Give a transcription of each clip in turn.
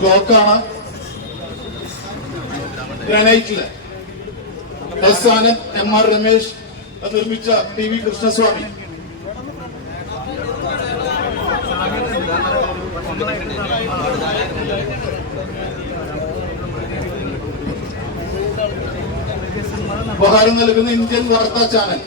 ക്ലോക്കാണ് ഗ്രാനൈറ്റിൽ. Anand M R Ramesh നിർമ്മിച്ച T V Krishnaswamy. ഉപഹാരം നൽകുന്ന ഇന്ത്യൻ വാർത്താ ചാനൽ.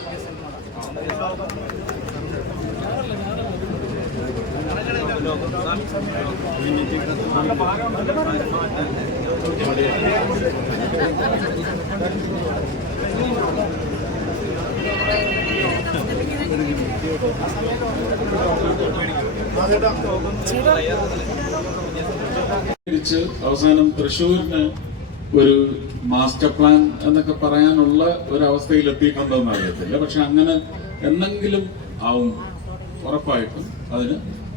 തിരിച്ച് അവസാനം തൃശ്ശൂരിന് ഒരു മാസ്റ്റർ പ്ലാൻ എന്നൊക്കെ പറയാനുള്ള ഒരു അവസ്ഥയിൽ എത്തിയിട്ടുണ്ടോ എന്ന് അറിയത്തില്ല. പക്ഷെ അങ്ങനെ എന്നെങ്കിലും ആവും. ഉറപ്പായിട്ടും അതിന്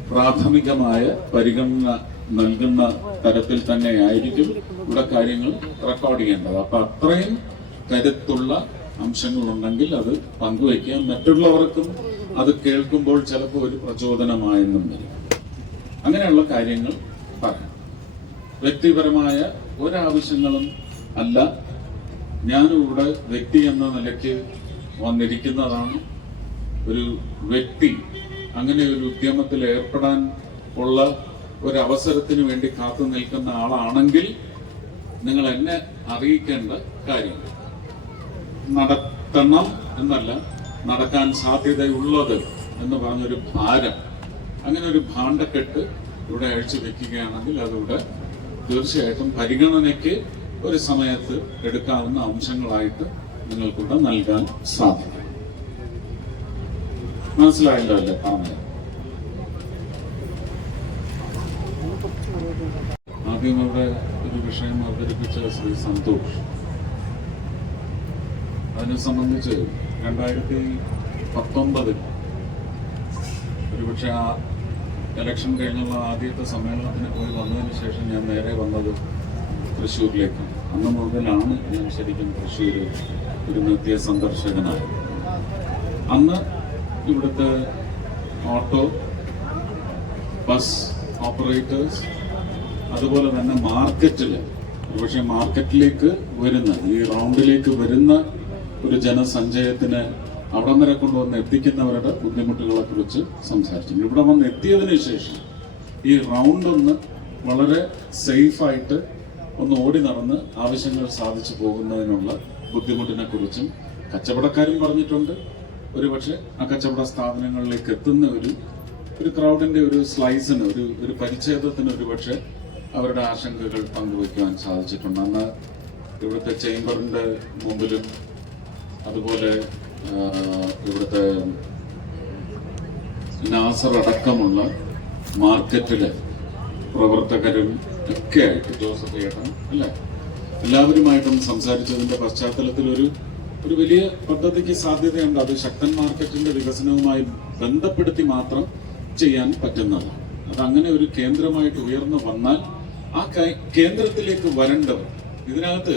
പ്രാഥമികമായ പരിഗണന നൽകുന്ന തരത്തിൽ തന്നെ ആയിരിക്കും ഇവിടെ കാര്യങ്ങൾ റെക്കോർഡ് ചെയ്യേണ്ടത്. അപ്പൊ അത്രയും കരുത്തുള്ള അംശങ്ങളുണ്ടെങ്കിൽ അത് പങ്കുവയ്ക്കുക മറ്റുള്ളവർക്കും അത് കേൾക്കുമ്പോൾ ചിലപ്പോൾ ഒരു പ്രചോദനമായെന്നും വരും അങ്ങനെയുള്ള കാര്യങ്ങൾ പറയാം. വ്യക്തിപരമായ ഒരാവശ്യങ്ങളും അല്ല. ഞാനിവിടെ വ്യക്തി എന്ന നിലയ്ക്ക് വന്നിരിക്കുന്നതാണ്. ഒരു വ്യക്തി അങ്ങനെ ഒരു ഉദ്യമത്തിൽ ഏർപ്പെടാൻ ഉള്ള ഒരു അവസരത്തിന് വേണ്ടി കാത്തു നിൽക്കുന്ന ആളാണെങ്കിൽ നിങ്ങൾ എന്നെ അറിയിക്കേണ്ട കാര്യം. നടത്തണം എന്നല്ല നടക്കാൻ സാധ്യതയുള്ളത് എന്ന് പറഞ്ഞൊരു ഭാരം. അങ്ങനെ ഒരു ഭാണ്ഡക്കെട്ട് ഇവിടെ അഴിച്ചു വെക്കുകയാണെങ്കിൽ അതിവിടെ തീർച്ചയായിട്ടും പരിഗണനയ്ക്ക് ഒരു സമയത്ത് എടുക്കാവുന്ന അംശങ്ങളായിട്ട് നിങ്ങൾക്കിവിടെ നൽകാൻ സാധിക്കും. മനസ്സിലായല്ലോ അല്ലേ? പറഞ്ഞത് ആദ്യം അവിടെ ഒരു വിഷയം അവതരിപ്പിച്ച ശ്രീ സന്തോഷ്. അതിനെ സംബന്ധിച്ച് രണ്ടായിരത്തി പത്തൊമ്പതിൽ ഒരുപക്ഷെ ആ ഇലക്ഷൻ കഴിഞ്ഞുള്ള ആദ്യത്തെ സമ്മേളനത്തിന് പോയി വന്നതിന് ശേഷം ഞാൻ നേരെ വന്നത് തൃശ്ശൂരിലേക്ക്. അന്ന് മുതലാണ് ഞാൻ ശരിക്കും തൃശ്ശൂർ ഒരു നിത്യ സന്ദർശകനായത് അന്ന് ഇവിടുത്തെ ഓട്ടോ ബസ് ഓപ്പറേറ്റേഴ്സ് അതുപോലെ തന്നെ മാർക്കറ്റിൽ പക്ഷേ മാർക്കറ്റിലേക്ക് വരുന്ന ഈ റൗണ്ടിലേക്ക് വരുന്ന ഒരു ജനസഞ്ചയത്തിന് അവിടം വരെ കൊണ്ടുവന്ന് എത്തിക്കുന്നവരുടെ ബുദ്ധിമുട്ടുകളെ കുറിച്ച് സംസാരിച്ചു. ഇവിടെ വന്ന് എത്തിയതിനു ശേഷം ഈ റൗണ്ട് ഒന്ന് വളരെ സേഫായിട്ട് ഒന്ന് ഓടി നടന്ന് ആവശ്യങ്ങൾ സാധിച്ചു പോകുന്നതിനുള്ള ബുദ്ധിമുട്ടിനെ കുറിച്ചും കച്ചവടക്കാരും പറഞ്ഞിട്ടുണ്ട്. ഒരുപക്ഷെ ആ കച്ചവട സ്ഥാപനങ്ങളിലേക്ക് എത്തുന്ന ഒരു ഒരു ക്രൗഡിന്റെ ഒരു സ്ലൈസിന് ഒരു ഒരു പരിച്ഛേദത്തിന് ഒരുപക്ഷെ അവരുടെ ആശങ്കകൾ പങ്കുവയ്ക്കുവാൻ സാധിച്ചിട്ടുണ്ട്. അന്ന് ഇവിടുത്തെ ചേംബറിന്റെ മുമ്പിലും അതുപോലെ ഇവിടുത്തെ നാസർ അടക്കമുള്ള മാർക്കറ്റിലെ പ്രവർത്തകരും ഒക്കെ ആയിട്ട് ജോസഫ് ചേട്ടൻ അല്ലേ? എല്ലാവരുമായിട്ടും സംസാരിച്ചതിന്റെ പശ്ചാത്തലത്തിൽ ഒരു ഒരു വലിയ പദ്ധതിക്ക് സാധ്യതയുണ്ട് അത് ശക്തൻ മാർക്കറ്റിന്റെ വികസനവുമായി ബന്ധപ്പെടുത്തി മാത്രം ചെയ്യാൻ പറ്റുന്നതാണ്. അത് അങ്ങനെ ഒരു കേന്ദ്രമായിട്ട് ഉയർന്നു വന്നാൽ ആ കേന്ദ്രത്തിലേക്ക് വരേണ്ടവർ ഇതിനകത്ത്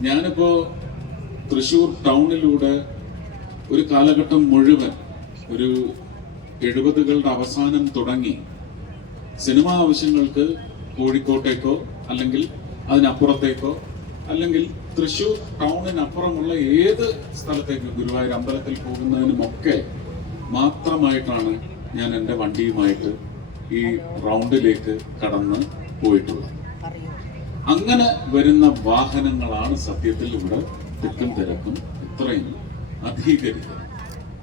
ഞാനിപ്പോ തൃശൂർ ടൗണിലൂടെ ഒരു കാലഘട്ടം മുഴുവൻ ഒരു എഴുപതുകളുടെ അവസാനം തുടങ്ങി സിനിമാ ആവശ്യങ്ങൾക്ക് കോഴിക്കോട്ടേക്കോ അല്ലെങ്കിൽ അതിനപ്പുറത്തേക്കോ അല്ലെങ്കിൽ തൃശൂർ ടൗണിനപ്പുറമുള്ള ഏത് സ്ഥലത്തേക്ക് ഗുരുവായൂർ അമ്പലത്തിൽ പോകുന്നതിനുമൊക്കെ മാത്രമായിട്ടാണ് ഞാൻ എന്റെ വണ്ടിയുമായിട്ട് ഈ റൗണ്ടിലേക്ക് കടന്ന് പോയിട്ടുള്ളത്. അങ്ങനെ വരുന്ന വാഹനങ്ങളാണ് സത്യത്തിൽ ഇവിടെ തിക്കും തിരക്കും ഇത്രയും അധികരിക്കുന്നത്.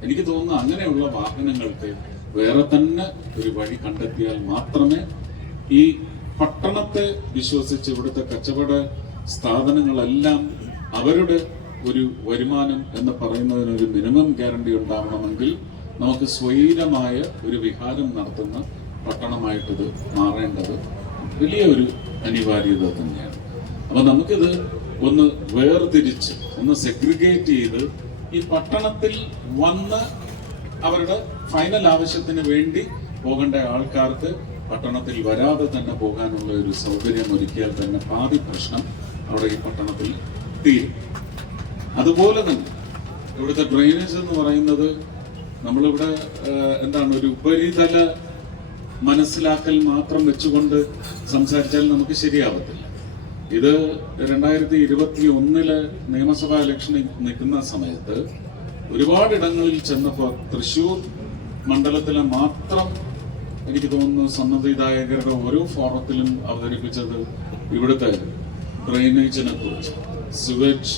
എനിക്ക് തോന്നുന്നു അങ്ങനെയുള്ള വാഹനങ്ങൾക്ക് വേറെ തന്നെ ഒരു വഴി കണ്ടെത്തിയാൽ മാത്രമേ ഈ പട്ടണത്തെ വിശ്വസിച്ച് ഇവിടുത്തെ കച്ചവട സ്ഥാപനങ്ങളെല്ലാം അവരുടെ ഒരു വരുമാനം എന്ന് പറയുന്നതിന് ഒരു മിനിമം ഗ്യാരണ്ടി ഉണ്ടാവണമെങ്കിൽ നമുക്ക് സ്വൈരമായ ഒരു വിഹാരം നടത്തുന്ന പട്ടണമായിട്ടിത് മാറേണ്ടത് വലിയ ഒരു അനിവാര്യത തന്നെയാണ്. അപ്പൊ നമുക്കിത് ഒന്ന് വേർതിരിച്ച് ഒന്ന് സെഗ്രിഗേറ്റ് ചെയ്ത് ഈ പട്ടണത്തിൽ വന്ന് അവരുടെ ഫൈനൽ ആവശ്യത്തിന് വേണ്ടി പോകേണ്ട ആൾക്കാർക്ക് പട്ടണത്തിൽ വരാതെ തന്നെ പോകാനുള്ള ഒരു സൗകര്യം ഒരുക്കിയാൽ തന്നെ പാതി പ്രശ്നം അവിടെ ഈ പട്ടണത്തിൽ തീരും. അതുപോലെ തന്നെ ഇവിടുത്തെ ഡ്രെയിനേജ് എന്ന് പറയുന്നത് നമ്മളിവിടെ എന്താണ് ഒരു ഉപരിതല മനസ്സിലാക്കൽ മാത്രം വെച്ചുകൊണ്ട് സംസാരിച്ചാൽ നമുക്ക് ശരിയാവത്തില്ല. ഇത് രണ്ടായിരത്തി ഇരുപത്തി ഒന്നിൽ നിയമസഭാ ഇലക്ഷനിൽ നിൽക്കുന്ന സമയത്ത് ഒരുപാട് ഇടങ്ങളിൽ ചെന്നപ്പോൾ തൃശൂർ മണ്ഡലത്തിലെ മാത്രം എനിക്ക് തോന്നുന്നു സന്നദ്ധിദായകരുടെ ഓരോ ഫോറത്തിലും അവതരിപ്പിച്ചത് ഇവിടുത്തെ ഡ്രെയിനേജിനെ കുറിച്ച് സുവേജ്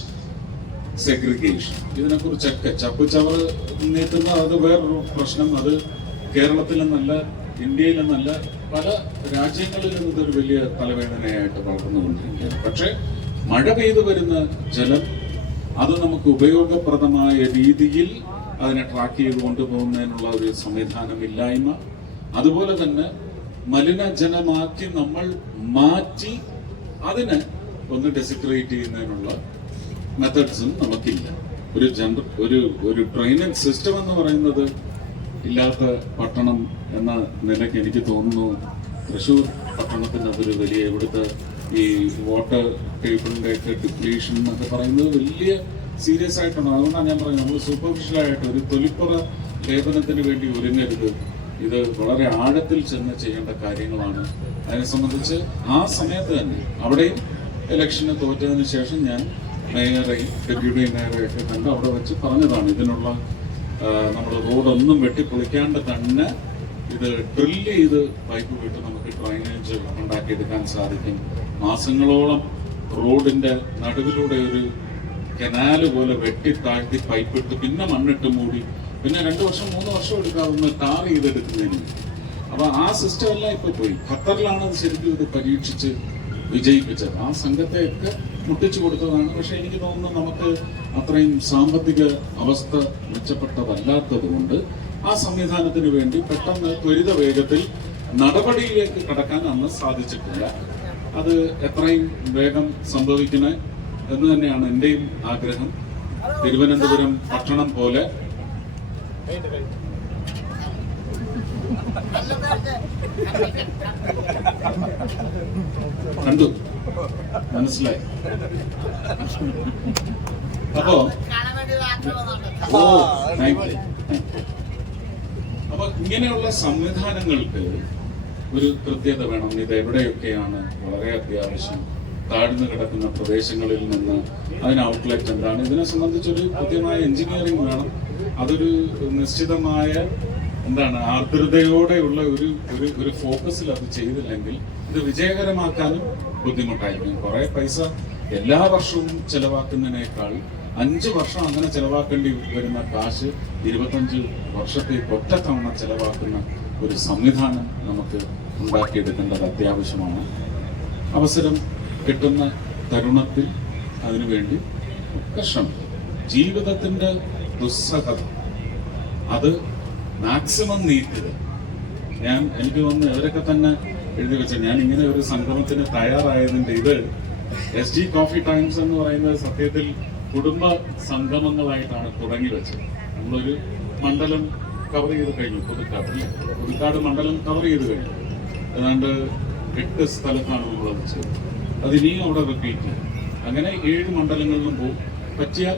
സെഗ്രിഗേഷൻ ഇതിനെ കുറിച്ചൊക്കെ ചപ്പ് ചവറ് നീട്ടുന്ന അത് വേറൊരു പ്രശ്നം. അത് കേരളത്തിലെന്നല്ല ഇന്ത്യയിലെന്നല്ല പല രാജ്യങ്ങളിലും ഇതൊരു വലിയ തലവേദനയായിട്ട് വളർന്നുകൊണ്ടിരിക്കുകയാണ്. പക്ഷെ മഴ പെയ്തു വരുന്ന ജലം അത് നമുക്ക് ഉപയോഗപ്രദമായ രീതിയിൽ അതിനെ ട്രാക്ക് ചെയ്ത് കൊണ്ടുപോകുന്നതിനുള്ള ഒരു സംവിധാനമില്ലായ്മ. അതുപോലെ തന്നെ മലിനജലമാക്കി നമ്മൾ മാറ്റി അതിനെ ഒന്ന് ഡെസിക്രേറ്റ് ചെയ്യുന്നതിനുള്ള മെത്തഡ്സും നമുക്കില്ല. ഒരു ജനറൽ ഒരു ഒരു ഡ്രെയിനേജ് സിസ്റ്റം എന്ന് പറയുന്നത് ഇല്ലാത്ത പട്ടണം എന്ന നിലയ്ക്ക് എനിക്ക് തോന്നുന്നു. തൃശ്ശൂർ പട്ടണത്തിന് അതൊരു വലിയ ഇവിടുത്തെ ഈ വാട്ടർ ടേബിളിന്റെ ഒക്കെ ഡിപ്ലീഷൻ എന്നൊക്കെ പറയുന്നത് വലിയ സീരിയസ് ആയിട്ടാണ്. അതുകൊണ്ടാണ് ഞാൻ പറയുന്നത് നമ്മൾ സൂപ്പർഫിഷ്യൽ ആയിട്ട് ഒരു തൊലിപ്പുറ ലേപനത്തിന് വേണ്ടി ഒരുങ്ങരുത്. ഇത് വളരെ ആഴത്തിൽ ചെന്ന് ചെയ്യേണ്ട കാര്യങ്ങളാണ്. അതിനെ സംബന്ധിച്ച് ആ സമയത്ത് തന്നെ അവിടെയും ഇലക്ഷന് തോറ്റതിന് ശേഷം ഞാൻ മേയറെ ഡെപ്യൂട്ടി മേയറെയും ഒക്കെ കണ്ട് അവിടെ വെച്ച് പറഞ്ഞതാണ്. ഇതിനുള്ള നമ്മൾ റോഡൊന്നും വെട്ടിപ്പൊളിക്കാണ്ട് തന്നെ ഇത് ഡ്രില്ല് ചെയ്ത് പൈപ്പ് വിട്ട് നമുക്ക് ഡ്രൈനേജ് ഉണ്ടാക്കിയെടുക്കാൻ സാധിക്കും. മാസങ്ങളോളം റോഡിന്റെ നടുവിലൂടെ ഒരു കനാല് പോലെ വെട്ടി താഴ്ത്തി പൈപ്പ് ഇട്ട് പിന്നെ മണ്ണിട്ട് മൂടി പിന്നെ രണ്ടു വർഷം മൂന്ന് വർഷം എടുക്കാവുന്ന ടാർ ചെയ്തെടുക്കുന്നതിന്. അപ്പൊ ആ സിസ്റ്റം എല്ലാം ഇപ്പൊ പോയി. ഖത്തറിലാണ് ശരിക്കും ഇത് പരീക്ഷിച്ച് വിജയിപ്പിച്ചത്. ആ സംഘത്തെയൊക്കെ മുട്ടിച്ചു കൊടുത്തതാണ്. പക്ഷെ എനിക്ക് തോന്നുന്നു നമുക്ക് അത്രയും സാമ്പത്തിക അവസ്ഥ മെച്ചപ്പെട്ടതല്ലാത്തത് കൊണ്ട് ആ സംവിധാനത്തിന് വേണ്ടി പെട്ടെന്ന് ത്വരിത വേഗത്തിൽ നടപടിയിലേക്ക് കടക്കാൻ അന്ന് സാധിച്ചിട്ടില്ല. അത് എത്രയും വേഗം സംഭവിക്കണേ എന്ന് തന്നെയാണ് എന്റെയും ആഗ്രഹം. തിരുവനന്തപുരം പട്ടണം പോലെ. കണ്ടു. മനസ്സിലായി. അപ്പോ ഓ അപ്പൊ ഇങ്ങനെയുള്ള സംവിധാനങ്ങൾക്ക് ഒരു കൃത്യത വേണം. ഇത് എവിടെയൊക്കെയാണ് വളരെ അത്യാവശ്യം. താഴ്ന്നു കിടക്കുന്ന പ്രദേശങ്ങളിൽ നിന്ന് അതിന് ഔട്ട്ലെറ്റ് എന്താണ്? ഇതിനെ സംബന്ധിച്ചൊരു കൃത്യമായ എഞ്ചിനീയറിംഗ് വേണം. അതൊരു നിശ്ചിതമായ എന്താണ് ആർദ്രതയോടെയുള്ള ഒരു ഒരു ഒരു ഫോക്കസിൽ അത് ചെയ്തില്ലെങ്കിൽ ഇത് വിജയകരമാക്കാനും ബുദ്ധിമുട്ടായിരിക്കും. കുറെ പൈസ എല്ലാ വർഷവും ചെലവാക്കുന്നതിനേക്കാൾ അഞ്ച് വർഷം അങ്ങനെ ചെലവാക്കേണ്ടി വരുന്ന കാശ് ഇരുപത്തഞ്ച് വർഷത്തെ ഒറ്റത്തവണ ചെലവാക്കുന്ന ഒരു സംവിധാനം നമുക്ക് ഉണ്ടാക്കിയെടുക്കേണ്ടത് അത്യാവശ്യമാണ്. അവസരം കിട്ടുന്ന തരുണത്തിൽ അതിനുവേണ്ടി ഒക്കെ ശ്രമിക്കും. ജീവിതത്തിന്റെ ദുസ്സഹത അത് മാക്സിമം നീക്കുക ഞാൻ എനിക്ക് തോന്നുന്നു ഇവരൊക്കെ തന്നെ എഴുതി വെച്ച ഞാൻ ഇങ്ങനെ ഒരു സംഗമത്തിന് തയ്യാറായതിന്റെ ഇത് എസ് ജി കോഫി ടൈംസ് എന്ന് പറയുന്നത് സത്യത്തിൽ കുടുംബ സംഗമങ്ങളായിട്ടാണ് തുടങ്ങി വെച്ചത്. നമ്മളൊരു മണ്ഡലം കവർ ചെയ്ത് കഴിഞ്ഞു പുതുക്കാട്? പുതുക്കാട് മണ്ഡലം കവർ ചെയ്ത് കഴിഞ്ഞു. ഏതാണ്ട് എട്ട് സ്ഥലത്താണ് നമ്മൾ അത് ചെയ്തത്. അത് ഇനിയും അവിടെ റിപ്പീറ്റ് ചെയ്യും അങ്ങനെ ഏഴ് മണ്ഡലങ്ങളിലും പോകും പറ്റിയാൽ